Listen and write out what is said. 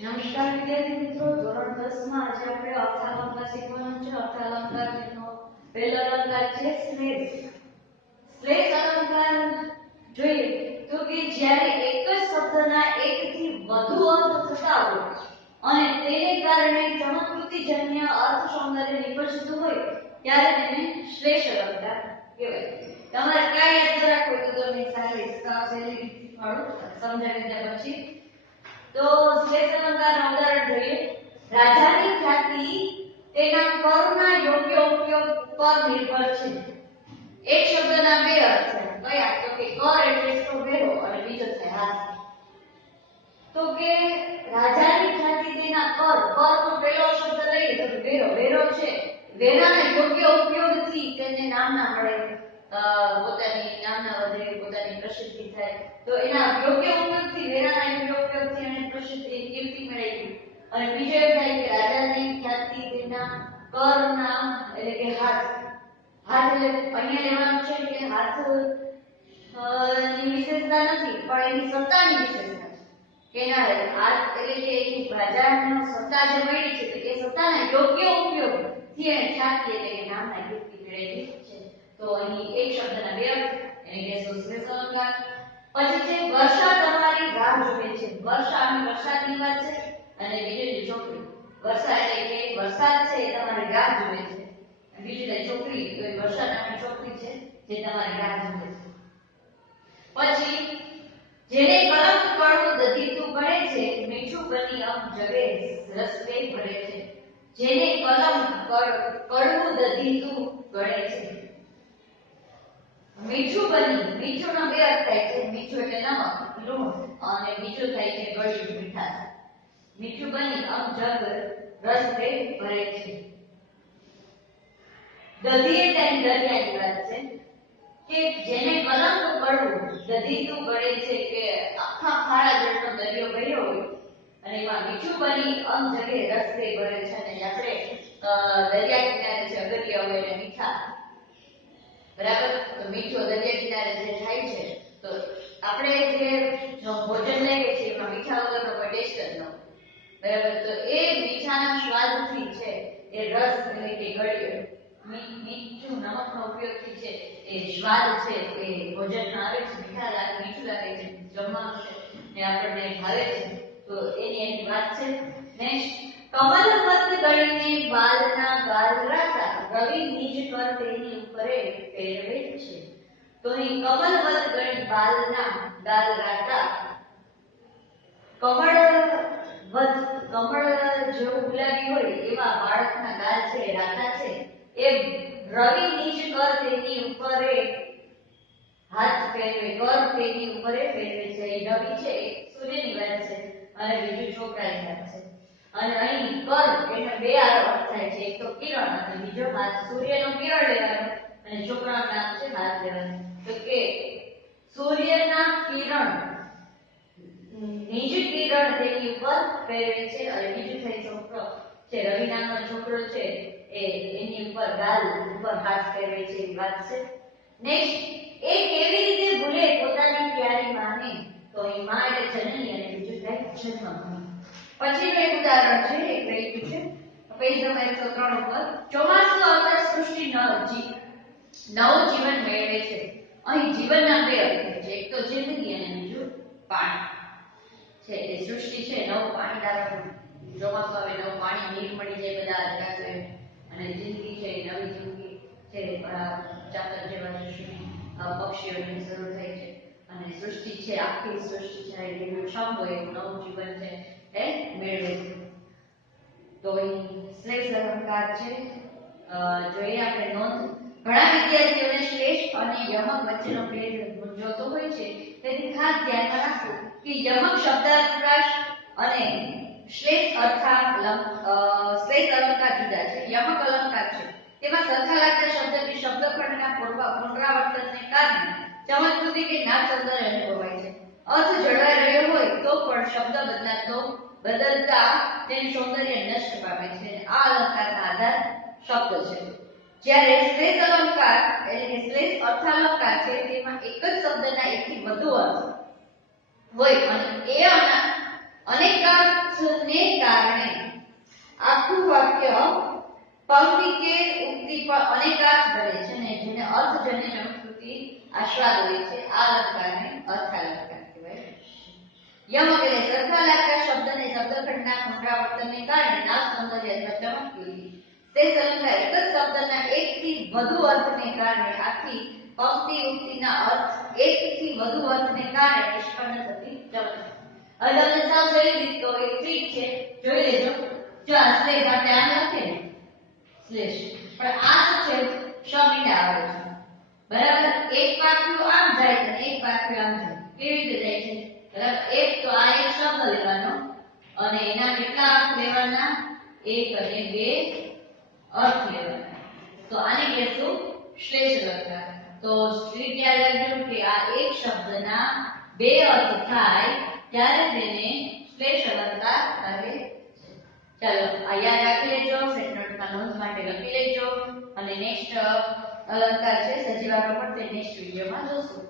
નમસ્કાર વિદ્યાર્થી મિત્રો, ધોરણ 10 માં આજે આપણે અર્થાલંકાર શીખવાનું છે. અર્થાલંકારનો પહેલો અલંકાર છે શ્લેષ. શ્લેષ અલંકાર જોઈએ તો કે જ્યારે એક જ શબ્દના એકથી વધુ અર્થ થતા હોય અને તેને કારણે ચમત્કૃતિજન્ય અર્થ સૌંદર્ય નિપજતું હોય ત્યારે તેને શ્લેષ અલંકાર કહેવાય. તમારે ક્યાં યાદ રાખવું તો તમે સારી શીખવાડું સમજાવી દીધા પછી તો શ્લેષ અલંકારનું ઉદાહરણ જોઈએ. રાજાની ખ્યાતિ તેના કરના યોગ્ય ઉપયોગ પર નિર્ભર છે. એક શબ્દના બે અર્થ છે. કયા? તો કે કર એટલે તો વેરો અને બીજો છે હાથ. તો કે રાજાની ખ્યાતિ તેના કર નો પહેલો શબ્દ લઈએ તો વેરો. વેરો છે વેરાના યોગ્ય ઉપયોગથી તેને નામના મળે, પોતાની નામના વધે, પોતાની પ્રસિદ્ધિ થાય. તો એના યોગ્ય ઉપયોગથી વેરાના યોગ્ય ઉપયોગથી એને પ્રસિદ્ધિ કીર્તિ મેળવી. અને બીજો એ થાય કે રાજાની ખ્યાતિ તેના કરના એટલે કે હાથ. હાથ એટલે અહીંયા લેવાનું છે કે હાથ ની વિશેષતા નથી પણ એની સત્તાની વિશેષતા છે. કેના હાથ એટલે કે એની રાજાનો સત્તા જે મળી છે તો એ સત્તાના યોગ્ય ઉપયોગથી એને ખ્યાતિ એટલે કે નામના કીર્તિ મેળવી છે. તો અહીં એક શબ્દના બે અર્થ એને કહેશું શ્લેષ અલંકાર. પછી છે વર્ષા તમારી રાહ જુએ છે. વર્ષા અને વરસાદની વાત છે અને બીજી છોકરી. વર્ષા એટલે કે વરસાદ છે એ તમારી રાહ જુએ છે. બીજી છે છોકરી તો એ વર્ષા નામની છોકરી છે જે તમારી રાહ જુએ છે. પછી જેને કલમ કડવું દધીતું ગણે છે, મીઠું બની અમ જગે રસ્તે ભરે છે. જેને કલમ કડવું દધીતું ગણે છે. મીઠું બની, મીઠુંનો બે અર્થ થાય છે. મીઠું એટલે નમક, લૂણ, અને બીજું થાય છે ગળ્યું, મીઠાશ. મીઠું બની અમ જગ રસ્તે ભરે છે. દધી એટલે દરિયાની વાત છે કે જેને કલંક કડવું દધીતું ગળે છે કે આખા ખારા જળનો દરિયો ભર્યો હોય અને એમાં મીઠું બની અમ જગે રસ્તે ભરે છે. અને આપણે દરિયા કિનારે છે અગરિયા હોય એટલે મીઠા, બરાબર. તો મીઠું દરિયા કિનારે જે થાય છે તો આપણે જે ભોજન લઈએ છીએ એમાં મીઠા વગરનો કોઈ ટેસ્ટ જ ન હોય, બરાબર. તો એ મીઠાના સ્વાદથી છે એ રસ એટલે કે ગળ્યું મીઠું નમકનો ઉપયોગથી છે એ સ્વાદ છે એ ભોજનમાં આવે છે. મીઠા લાગે, મીઠું લાગે છે, જમવાનું છે ને આપણને ભાવે છે. તો એની વાત છે. નેક્સ્ટ, કમલવત ગણીને બાલના ગાલ રાતા, રવિ નિજ કર તેની ઉપરે પહેરવે છે. તો અહીં કમલવત ગણી બાલના ગાલ રાતા, કમળ જેવું ગુલાબી હોય એવા બાળકના ગાલ છે રાતા છે એમ રવિ નિજ કર તેની ઉપરે હાથ પહેરવે, કર તેની ઉપરે પહેરવે છે. એ રવિ છે એ સૂર્યની વાત છે અને બીજું છોકરાની વાત છે. અને અહીં કર એટલે બે અર્થ થાય છે. એક તો કિરણ અને બીજો હાથ. સૂર્યનો કિરણ લેવાનો અને છોકરાનું નામ છે હાથ લેવાનું. તો કે સૂર્યના કિરણ નિજ કિરણ તેની ઉપર પહેરે છે અને બીજું થાય છોકરો છે રવિ નામનો છોકરો છે એ એની ઉપર ગાલ ઉપર હાથ પહેરે છે એ વાત છે. નેક્સ્ટ, એ કેવી રીતે ભૂલે પોતાની પ્યારી માને, તો એ માં એટલે જનની અને બીજું થાય જન્મભૂમિ. પછીનું એક ઉદાહરણ છે, એક રહી ગયું છે પેજ નંબર 103 ઉપર. ચોમાસું આવતા સૃષ્ટિ નવું જીવન મેળવે છે. અહીં જીવનના બે અર્થ છે. એક તો જિંદગી અને બીજું પાણી છે. એ સૃષ્ટિ છે નવું પાણી લાવવાનું. ચોમાસું આવે નવું પાણી, નીર મળી જાય બધા આકાશે અને જિંદગી છે નવી જિંદગી છે ચાતર જેવા પક્ષીઓની શરૂ થાય છે અને સૃષ્ટિ છે આખી સૃષ્ટિ છે એનું ક્ષમ હોય એવું નવું જીવન છે એ મેળવે છે. તો અહીં શ્લેષ અલંકાર છે. જોઈએ આપણે નોંધ. ઘણા વિદ્યાર્થીઓને શ્લેષ અને યમક વચ્ચેનો ભેદ મૂંઝવતો હોય છે, તેથી ખાસ ધ્યાનમાં રાખવું કે યમક શબ્દાનુપ્રાસ અને શ્લેષ અલંકાર જુદા છે. યમક અલંકાર છે તેમાં સરખા લાગતા શબ્દની શબ્દખંડના પુનરાવર્તનને કારણે ચમત્કૃતિ કે નાદ સૌંદર્ય અનુભવાય છે. અર્થ જળવાઈ રહ્યો હોય તો પણ શબ્દ બદલતા તેનું સૌંદર્ય નષ્ટ પામે છે. આ અલંકારના આધાર શબ્દ છે. જ્યારે શ્લેષ અલંકાર એટલે કે શ્લેષ અર્થાલંકાર છે તેમાં એક જ શબ્દના એકથી વધુ અર્થ હોય અને અનેકાર્થને કારણે આખું વાક્ય પંક્તિ કે ઉક્તિ પર અનેકાર્થ બને છે ને જેને અર્થજન્ય સંસ્કૃતિ આસ્વાદ હોય છે. આ અલંકારને અર્થાલંકાર કહેવાય. યમ એટલે સરખા લાગતા શબ્દને શબ્દખંડના પુનરાવર્તનને કારણે નાશ સૌંદર્ય અથવા ચમક તે અલંકાર એક જ શબ્દના એકથી વધુ અર્થને કારણે આખી પંક્તિ ઉક્તિના અર્થ એકથી વધુ અર્થને કારણે નિષ્પન્ન થતી ચમક. હવે તમને સાવ સહેલી રીત કહું, એક ટ્રીક છે, જોઈ લેજો. જો આ શ્લેષ આપણે આમ લખીએ ને શ્લેષ, પણ આ શું છે? શમીના આવે છે, બરાબર? એક પાખ્યું આમ જાય અને એક પાખ્યું આમ જાય. કેવી રીતે જાય છે? બરાબર, એક તો આ એક શબ્દ લેવાનો અને એના કેટલા અર્થ લેવાના? એક અને બે અર્થ લેવાના. તો આને કહેશું શ્લેષ અલંકાર. તો શ્રી યાદ રાખજો કે આ એક શબ્દના બે અર્થ થાય ત્યારે તેને શ્લેષ અલંકાર કહે છે. ચાલો આ યાદ રાખી લેજો, સેટનોટમાં નોંધ માટે લખી લેજો અને નેક્સ્ટ અલંકાર છે સજીવારો પર તે નેક્સ્ટ વિડિયોમાં જોશું.